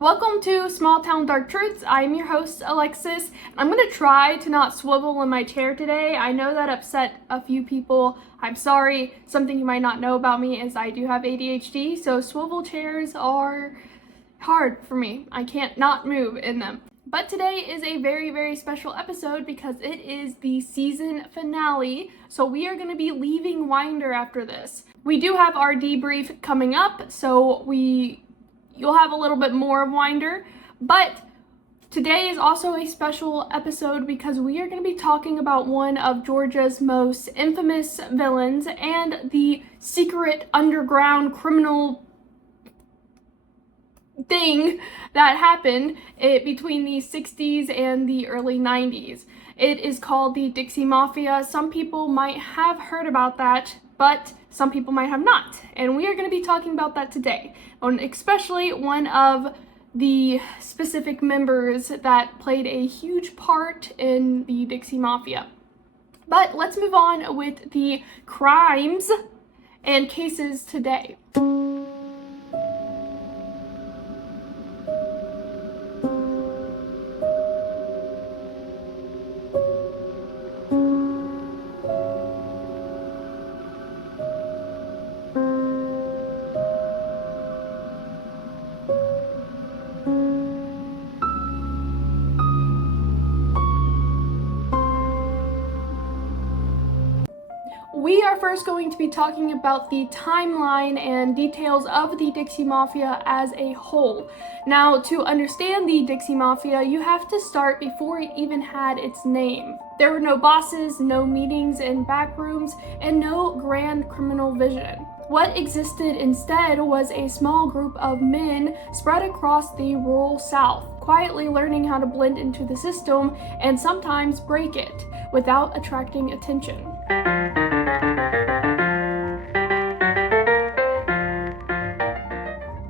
Welcome to Small Town Dark Truths. I'm your host, Alexis. I'm going to try to not swivel in my chair today. I know that upset a few people. I'm sorry. Something you might not know about me is I do have ADHD, so swivel chairs are hard for me. I can't not move in them. But today is a very, very special episode because it is the season finale. So we are going to be leaving Winder after this. We do have our debrief coming up, so you'll have a little bit more of Winder, but today is also a special episode because we are going to be talking about one of Georgia's most infamous villains and the secret underground criminal thing that happened between the 60s and the early 90s. It is called the Dixie Mafia. Some people might have heard about that, but some people might have not. And we are going to be talking about that today, and especially one of the specific members that played a huge part in the Dixie Mafia. But let's move on with the crimes and cases today. We are first going to be talking about the timeline and details of the Dixie Mafia as a whole. Now, to understand the Dixie Mafia, you have to start before it even had its name. There were no bosses, no meetings in back rooms, and no grand criminal vision. What existed instead was a small group of men spread across the rural South, quietly learning how to blend into the system and sometimes break it without attracting attention.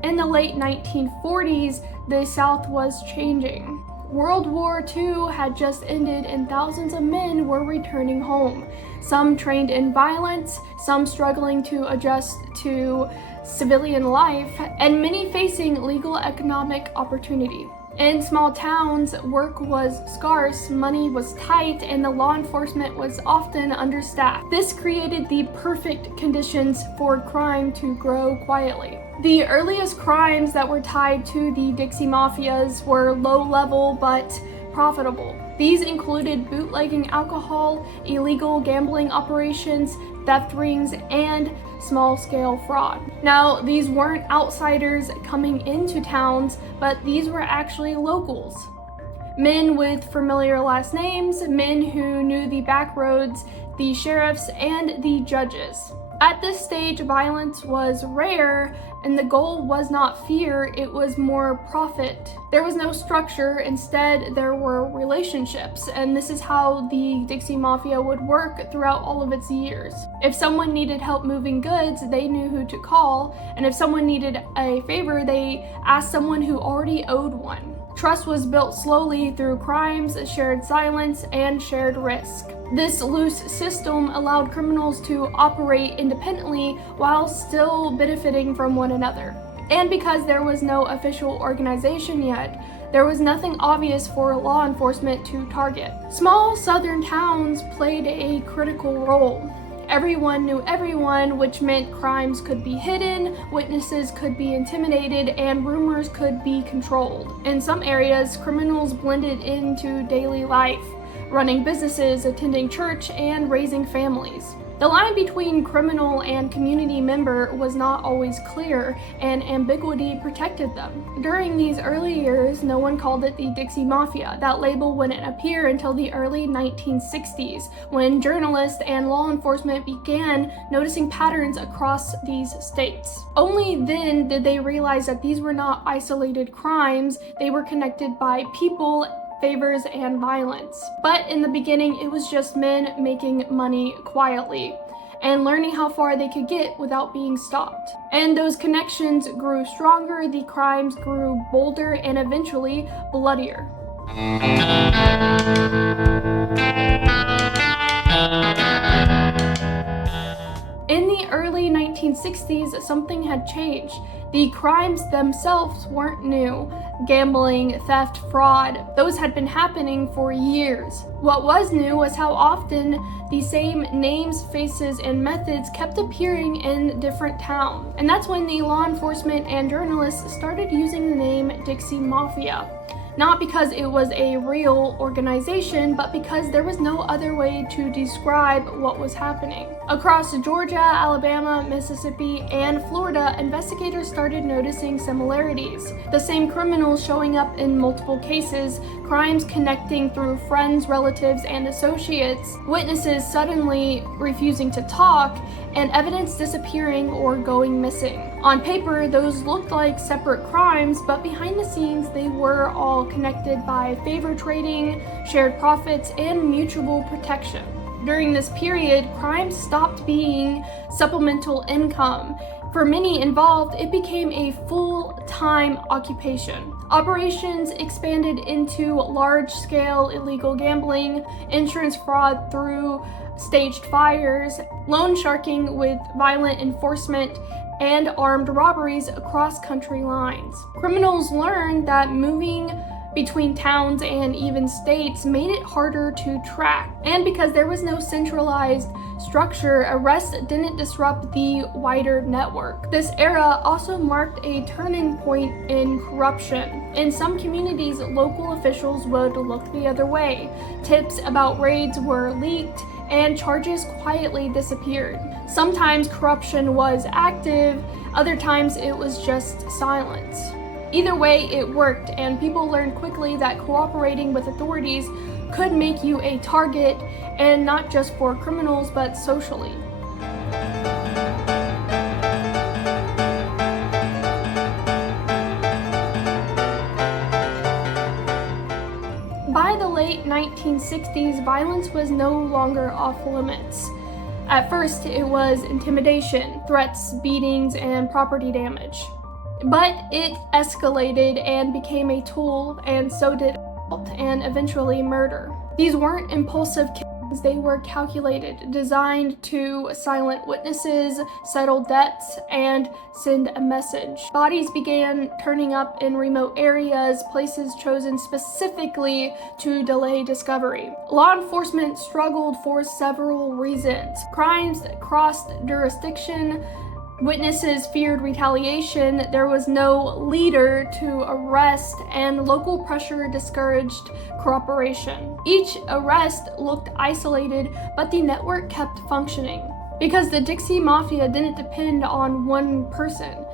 In the late 1940s, the South was changing. World War II had just ended and thousands of men were returning home. Some trained in violence, some struggling to adjust to civilian life, and many facing legal economic opportunity. In small towns, work was scarce, money was tight, and the law enforcement was often understaffed. This created the perfect conditions for crime to grow quietly. The earliest crimes that were tied to the Dixie Mafias were low-level but profitable. These included bootlegging alcohol, illegal gambling operations, theft rings, and small-scale fraud. Now, these weren't outsiders coming into towns, but these were actually locals. Men with familiar last names, men who knew the back roads, the sheriffs, and the judges. At this stage, violence was rare, and the goal was not fear, it was more profit. There was no structure, instead there were relationships, and this is how the Dixie Mafia would work throughout all of its years. If someone needed help moving goods, they knew who to call, and if someone needed a favor, they asked someone who already owed one. Trust was built slowly through crimes, shared silence, and shared risk. This loose system allowed criminals to operate independently while still benefiting from one another. And because there was no official organization yet, there was nothing obvious for law enforcement to target. Small southern towns played a critical role. Everyone knew everyone, which meant crimes could be hidden, witnesses could be intimidated, and rumors could be controlled. In some areas, criminals blended into daily life, running businesses, attending church, and raising families. The line between criminal and community member was not always clear, and ambiguity protected them. During these early years, no one called it the Dixie Mafia. That label wouldn't appear until the early 1960s, when journalists and law enforcement began noticing patterns across these states. Only then did they realize that these were not isolated crimes, they were connected by people, favors, and violence. But in the beginning, it was just men making money quietly and learning how far they could get without being stopped. And those connections grew stronger, the crimes grew bolder, and eventually bloodier. In the early early 1960s, something had changed. The crimes themselves weren't new. Gambling, theft, fraud, those had been happening for years. What was new was how often the same names, faces, and methods kept appearing in different towns. And that's when the law enforcement and journalists started using the name Dixie Mafia. Not because it was a real organization, but because there was no other way to describe what was happening. Across Georgia, Alabama, Mississippi, and Florida, investigators started noticing similarities. The same criminals showing up in multiple cases, crimes connecting through friends, relatives, and associates, witnesses suddenly refusing to talk, and evidence disappearing or going missing. On paper, those looked like separate crimes, but behind the scenes, they were all connected by favor trading, shared profits, and mutual protection. During this period, crime stopped being supplemental income. For many involved, it became a full-time occupation. Operations expanded into large-scale illegal gambling, insurance fraud through staged fires, loan sharking with violent enforcement, and armed robberies across country lines. Criminals learned that moving between towns and even states made it harder to track. And because there was no centralized structure, arrests didn't disrupt the wider network. This era also marked a turning point in corruption. In some communities, local officials would look the other way. Tips about raids were leaked, and charges quietly disappeared. Sometimes corruption was active, other times it was just silence. Either way, it worked, and people learned quickly that cooperating with authorities could make you a target, and not just for criminals, but socially. By the late 1960s, violence was no longer off limits. At first, it was intimidation, threats, beatings, and property damage. But it escalated and became a tool, and so did assault and eventually murder. These weren't impulsive killings, they were calculated, designed to silence witnesses, settle debts, and send a message. Bodies began turning up in remote areas, places chosen specifically to delay discovery. Law enforcement struggled for several reasons. Crimes that crossed jurisdiction, witnesses feared retaliation, there was no leader to arrest, and local pressure discouraged cooperation. Each arrest looked isolated, but the network kept functioning. Because the Dixie Mafia didn't depend on one person.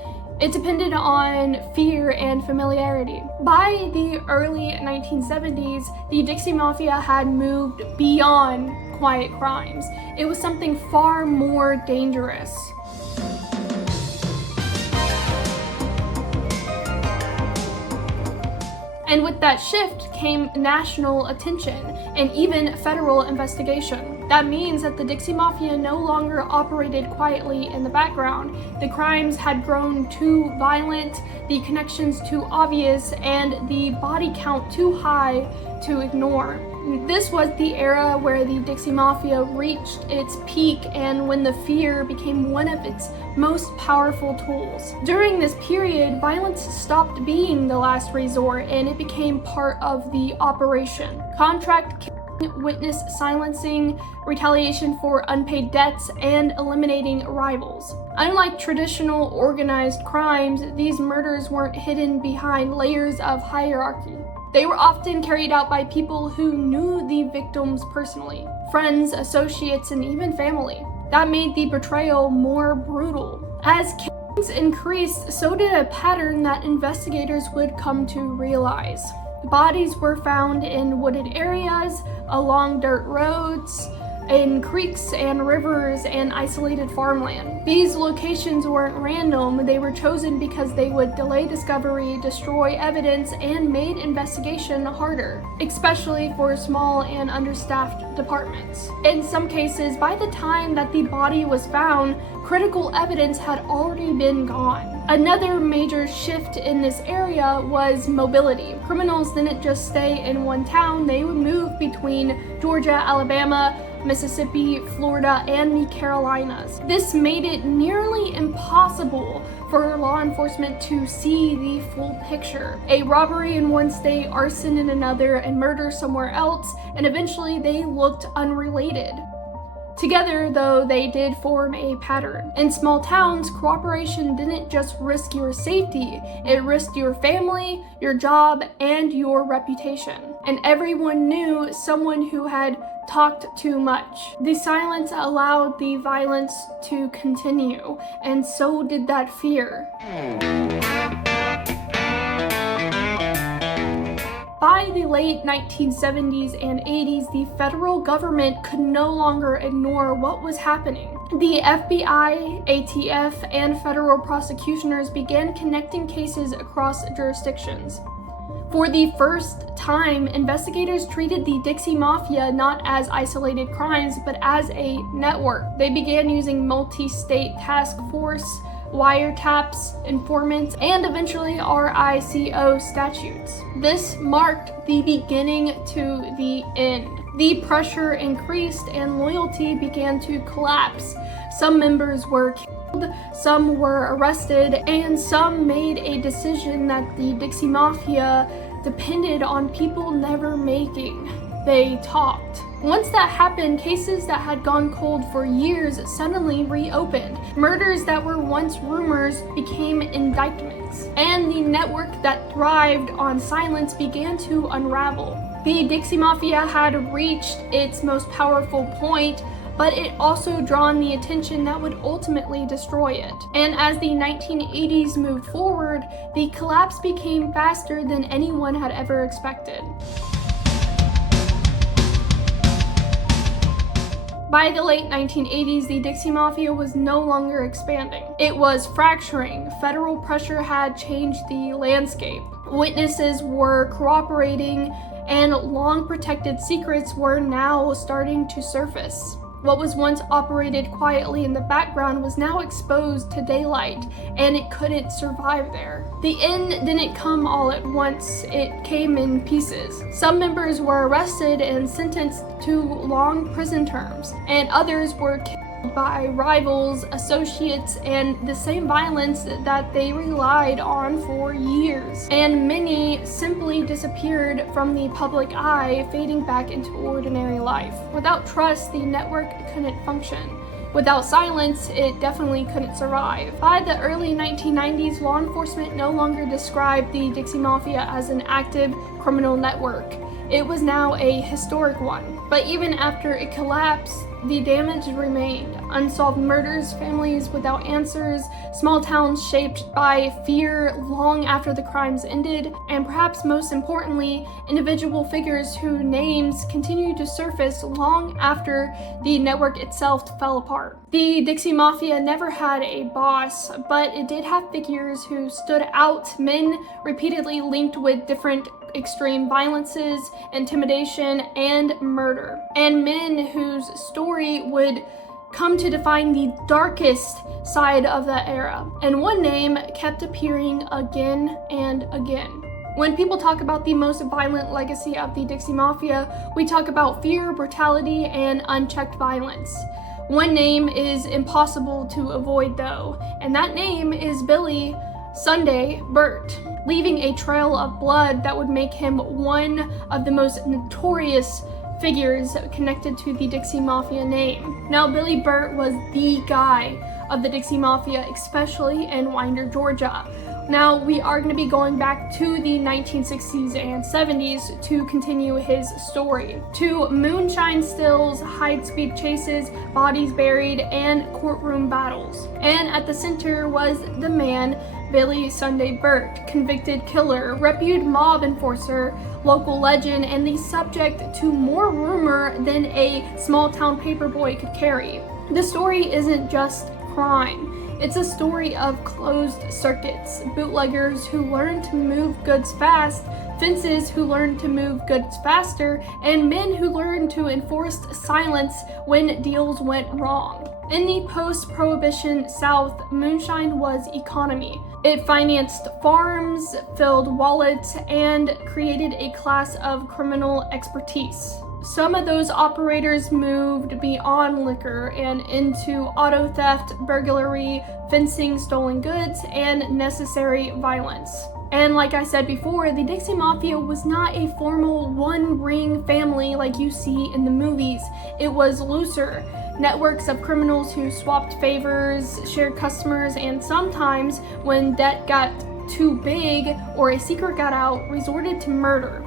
It depended on fear and familiarity. By the early 1970s, the Dixie Mafia had moved beyond quiet crimes. It was something far more dangerous. And with that shift came national attention and even federal investigation. That means that the Dixie Mafia no longer operated quietly in the background. The crimes had grown too violent, the connections too obvious, and the body count too high to ignore. This was the era where the Dixie Mafia reached its peak and when the fear became one of its most powerful tools. During this period, violence stopped being the last resort and it became part of the operation. Contract killing, witness silencing, retaliation for unpaid debts, and eliminating rivals. Unlike traditional organized crimes, these murders weren't hidden behind layers of hierarchy. They were often carried out by people who knew the victims personally, friends, associates, and even family. That made the betrayal more brutal. As killings increased, so did a pattern that investigators would come to realize. Bodies were found in wooded areas, along dirt roads, in creeks and rivers and isolated farmland. These locations weren't random, they were chosen because they would delay discovery, destroy evidence, and made investigation harder, especially for small and understaffed departments. In some cases, by the time that the body was found, critical evidence had already been gone. Another major shift in this area was mobility. Criminals didn't just stay in one town, they would move between Georgia, Alabama, Mississippi, Florida, and the Carolinas. This made it nearly impossible for law enforcement to see the full picture. A robbery in one state, arson in another, and murder somewhere else, and eventually they looked unrelated. Together, though, they did form a pattern. In small towns, cooperation didn't just risk your safety, it risked your family, your job, and your reputation. And everyone knew someone who had talked too much. The silence allowed the violence to continue, and so did that fear. By the late 1970s and 80s, the federal government could no longer ignore what was happening. The FBI, ATF, and federal prosecutioners began connecting cases across jurisdictions. For the first time, investigators treated the Dixie Mafia not as isolated crimes, but as a network. They began using multi-state task force, wiretaps, informants, and eventually RICO statutes. This marked the beginning to the end. The pressure increased and loyalty began to collapse. Some members were killed, some were arrested, and some made a decision that the Dixie Mafia depended on people never making. They talked. Once that happened, cases that had gone cold for years suddenly reopened. Murders that were once rumors became indictments. And the network that thrived on silence began to unravel. The Dixie Mafia had reached its most powerful point, but it also drawn the attention that would ultimately destroy it. And as the 1980s moved forward, the collapse became faster than anyone had ever expected. By the late 1980s, the Dixie Mafia was no longer expanding. It was fracturing. Federal pressure had changed the landscape. Witnesses were cooperating, and long-protected secrets were now starting to surface. What was once operated quietly in the background was now exposed to daylight, and it couldn't survive there. The end didn't come all at once, it came in pieces. Some members were arrested and sentenced to long prison terms, and others were killed by rivals, associates, and the same violence that they relied on for years. And many simply disappeared from the public eye, fading back into ordinary life. Without trust, the network couldn't function. Without silence, it definitely couldn't survive. By the early 1990s, law enforcement no longer described the Dixie Mafia as an active criminal network. It was now a historic one. But even after it collapsed, the damage remained. Unsolved murders, families without answers, small towns shaped by fear long after the crimes ended, and perhaps most importantly, individual figures whose names continued to surface long after the network itself fell apart. The Dixie Mafia never had a boss, but it did have figures who stood out, men repeatedly linked with different extreme violences, intimidation, and murder, and men whose story would come to define the darkest side of that era. And one name kept appearing again and again. When people talk about the most violent legacy of the Dixie Mafia, we talk about fear, brutality, and unchecked violence. One name is impossible to avoid though, and that name is Billy Sunday Birt, leaving a trail of blood that would make him one of the most notorious figures connected to the Dixie Mafia name. Now, Billy Birt was the guy of the Dixie Mafia, especially in Winder, Georgia. Now, we are going to be going back to the 1960s and 70s to continue his story. To moonshine stills, high-speed chases, bodies buried, and courtroom battles. And at the center was the man, Billy Sunday Birt, convicted killer, reputed mob enforcer, local legend, and the subject to more rumor than a small-town paperboy could carry. The story isn't just crime. It's a story of closed circuits, bootleggers who learned to move goods fast, fences who learned to move goods faster, and men who learned to enforce silence when deals went wrong. In the post-Prohibition South, moonshine was economy. It financed farms, filled wallets, and created a class of criminal expertise. Some of those operators moved beyond liquor and into auto theft, burglary, fencing stolen goods, and necessary violence. And like I said before, the Dixie Mafia was not a formal one-ring family like you see in the movies. It was looser. Networks of criminals who swapped favors, shared customers, and sometimes, when debt got too big or a secret got out, resorted to murder.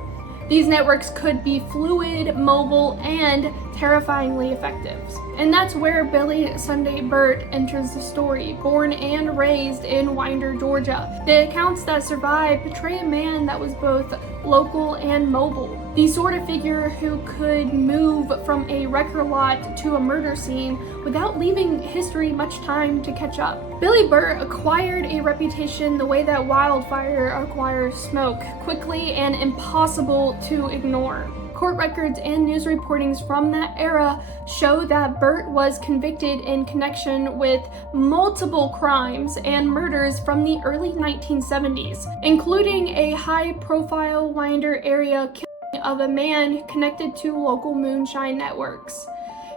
These networks could be fluid, mobile, and terrifyingly effective. And that's where Billy Sunday Birt enters the story, born and raised in Winder, Georgia. The accounts that survive portray a man that was both local and mobile. The sort of figure who could move from a wrecker lot to a murder scene without leaving history much time to catch up. Billy Birt acquired a reputation the way that wildfire acquires smoke, quickly and impossible to ignore. Court records and news reportings from that era show that Birt was convicted in connection with multiple crimes and murders from the early 1970s, including a high-profile Winder area killing of a man connected to local moonshine networks.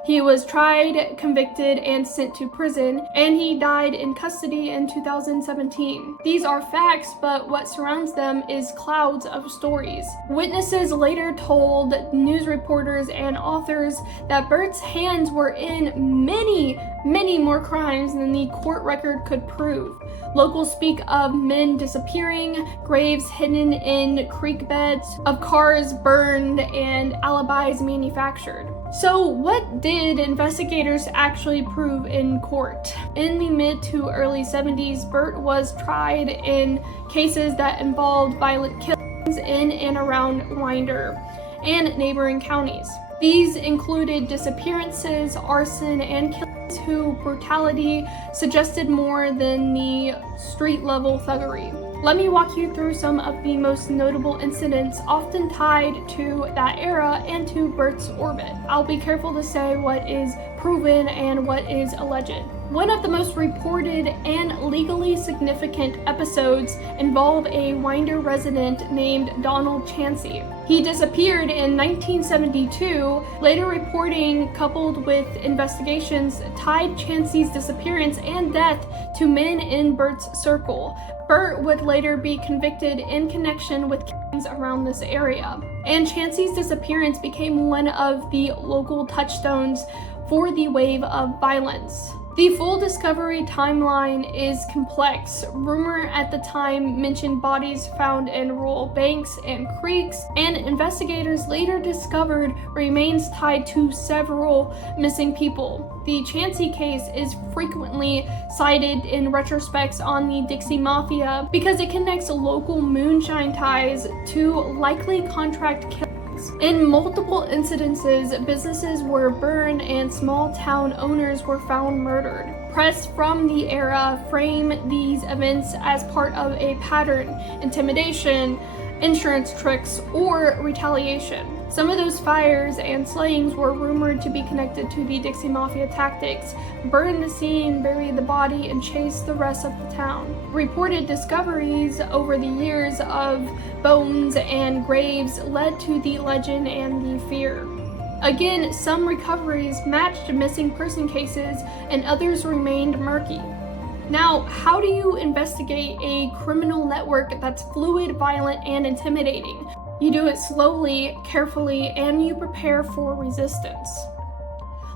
He was tried, convicted, and sent to prison, and he died in custody in 2017. These are facts, but what surrounds them is clouds of stories. Witnesses later told news reporters and authors that Birt's hands were in many more crimes than the court record could prove. Locals speak of men disappearing, graves hidden in creek beds, of cars burned, and alibis manufactured. So what did investigators actually prove in court? In the mid to early 70s, Birt was tried in cases that involved violent killings in and around Winder and neighboring counties. These included disappearances, arson, and killings whose brutality suggested more than the street-level thuggery. Let me walk you through some of the most notable incidents often tied to that era and to Birt's orbit. I'll be careful to say what is proven and what is alleged. One of the most reported and legally significant episodes involve a Winder resident named Donald Chansey. He disappeared in 1972. Later reporting, coupled with investigations, tied Chansey's disappearance and death to men in Birt's circle. Birt would later be convicted in connection with killings around this area, and Chansey's disappearance became one of the local touchstones for the wave of violence. The full discovery timeline is complex. Rumor at the time mentioned bodies found in rural banks and creeks, and investigators later discovered remains tied to several missing people. The Chansey case is frequently cited in retrospects on the Dixie Mafia because it connects local moonshine ties to likely contract killings. In multiple incidences, businesses were burned and small town owners were found murdered. Press from the era frame these events as part of a pattern, intimidation, insurance tricks, or retaliation. Some of those fires and slayings were rumored to be connected to the Dixie Mafia tactics: burn the scene, bury the body, and chase the rest of the town. Reported discoveries over the years of bones and graves led to the legend and the fear. Again, some recoveries matched missing person cases and others remained murky. Now, how do you investigate a criminal network that's fluid, violent, and intimidating? You do it slowly, carefully, and you prepare for resistance.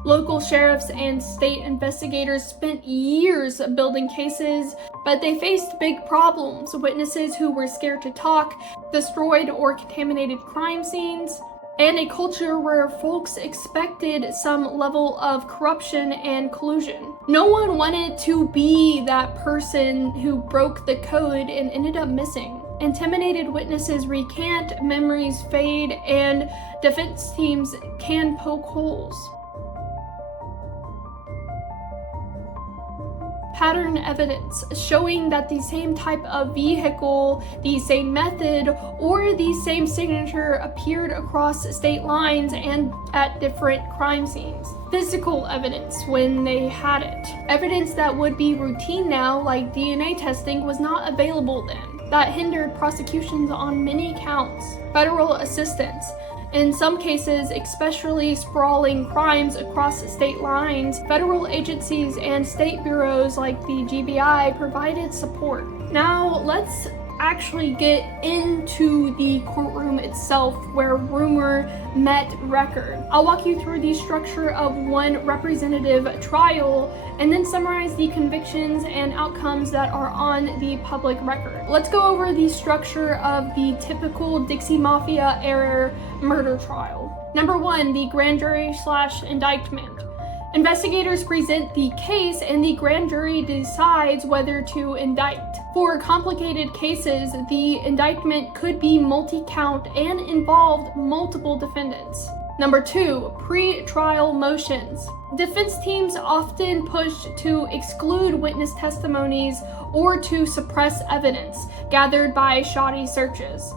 Local sheriffs and state investigators spent years building cases, but they faced big problems: witnesses who were scared to talk, destroyed or contaminated crime scenes, and a culture where folks expected some level of corruption and collusion. No one wanted to be that person who broke the code and ended up missing. Intimidated witnesses recant, memories fade, and defense teams can poke holes. Pattern evidence showing that the same type of vehicle, the same method, or the same signature appeared across state lines and at different crime scenes. Physical evidence when they had it. Evidence that would be routine now, like DNA testing, was not available then. That hindered prosecutions on many counts. Federal assistance. In some cases, especially sprawling crimes across state lines, federal agencies and state bureaus like the GBI provided support. Now, let's actually get into the courtroom itself where rumor met record. I'll walk you through the structure of one representative trial and then summarize the convictions and outcomes that are on the public record. Let's go over the structure of the typical Dixie Mafia era murder trial. Number 1, the grand jury / indictment. Investigators present the case and the grand jury decides whether to indict. For complicated cases, the indictment could be multi-count and involve multiple defendants. Number 2, pre-trial motions. Defense teams often push to exclude witness testimonies or to suppress evidence gathered by shoddy searches.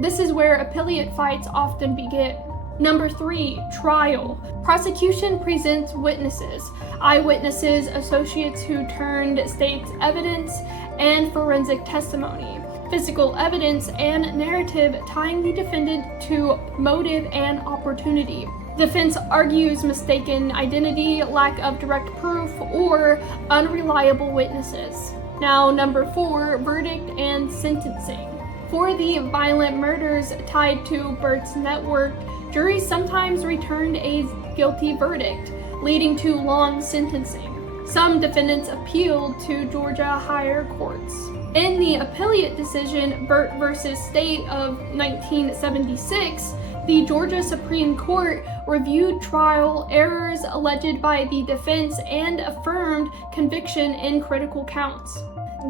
This is where appellate fights often begin. Number 3, trial. Prosecution presents witnesses, eyewitnesses, associates who turned state's evidence, and forensic testimony, physical evidence, and narrative tying the defendant to motive and opportunity. Defense argues mistaken identity, lack of direct proof, or unreliable witnesses. Now, number 4, verdict and sentencing. For the violent murders tied to Birt's network, juries sometimes returned a guilty verdict, leading to long sentencing. Some defendants appealed to Georgia higher courts. In the appellate decision, Birt v. State of 1976, the Georgia Supreme Court reviewed trial errors alleged by the defense and affirmed conviction in critical counts.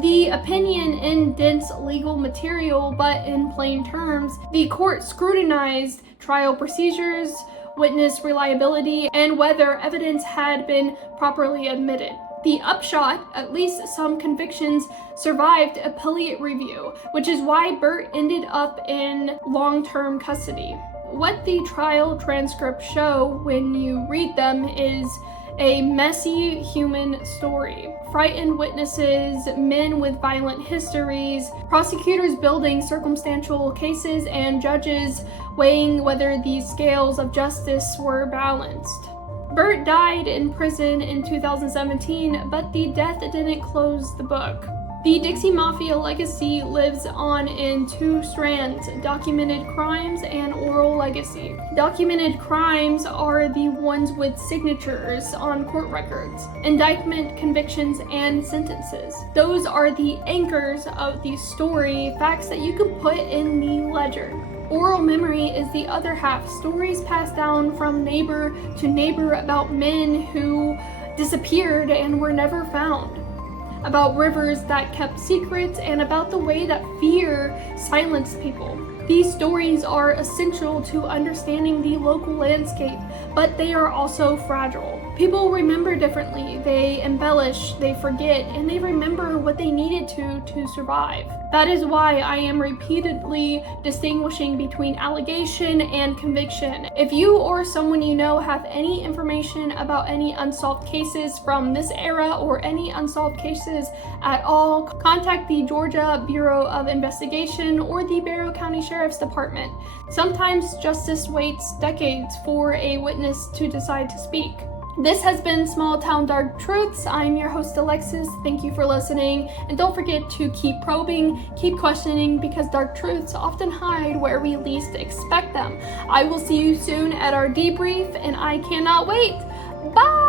The opinion in dense legal material, but in plain terms, the court scrutinized trial procedures, witness reliability, and whether evidence had been properly admitted. The upshot, at least some convictions survived appellate review, which is why Birt ended up in long-term custody. What the trial transcripts show when you read them is a messy human story. Frightened witnesses, men with violent histories, prosecutors building circumstantial cases, and judges weighing whether the scales of justice were balanced. Birt died in prison in 2017, but the death didn't close the book. The Dixie Mafia legacy lives on in 2 strands: documented crimes and oral legacy. Documented crimes are the ones with signatures on court records, indictment, convictions, and sentences. Those are the anchors of the story, facts that you can put in the ledger. Oral memory is the other half, stories passed down from neighbor to neighbor about men who disappeared and were never found, about rivers that kept secrets, and about the way that fear silenced people. These stories are essential to understanding the local landscape, but they are also fragile. People remember differently, they embellish, they forget, and they remember what they needed to survive. That is why I am repeatedly distinguishing between allegation and conviction. If you or someone you know have any information about any unsolved cases from this era or any unsolved cases at all, contact the Georgia Bureau of Investigation or the Barrow County Sheriff's Department. Sometimes justice waits decades for a witness to decide to speak. This has been Small Town Dark Truths. I'm your host, Alexis. Thank you for listening. And don't forget to keep probing, keep questioning, because dark truths often hide where we least expect them. I will see you soon at our debrief, and I cannot wait. Bye!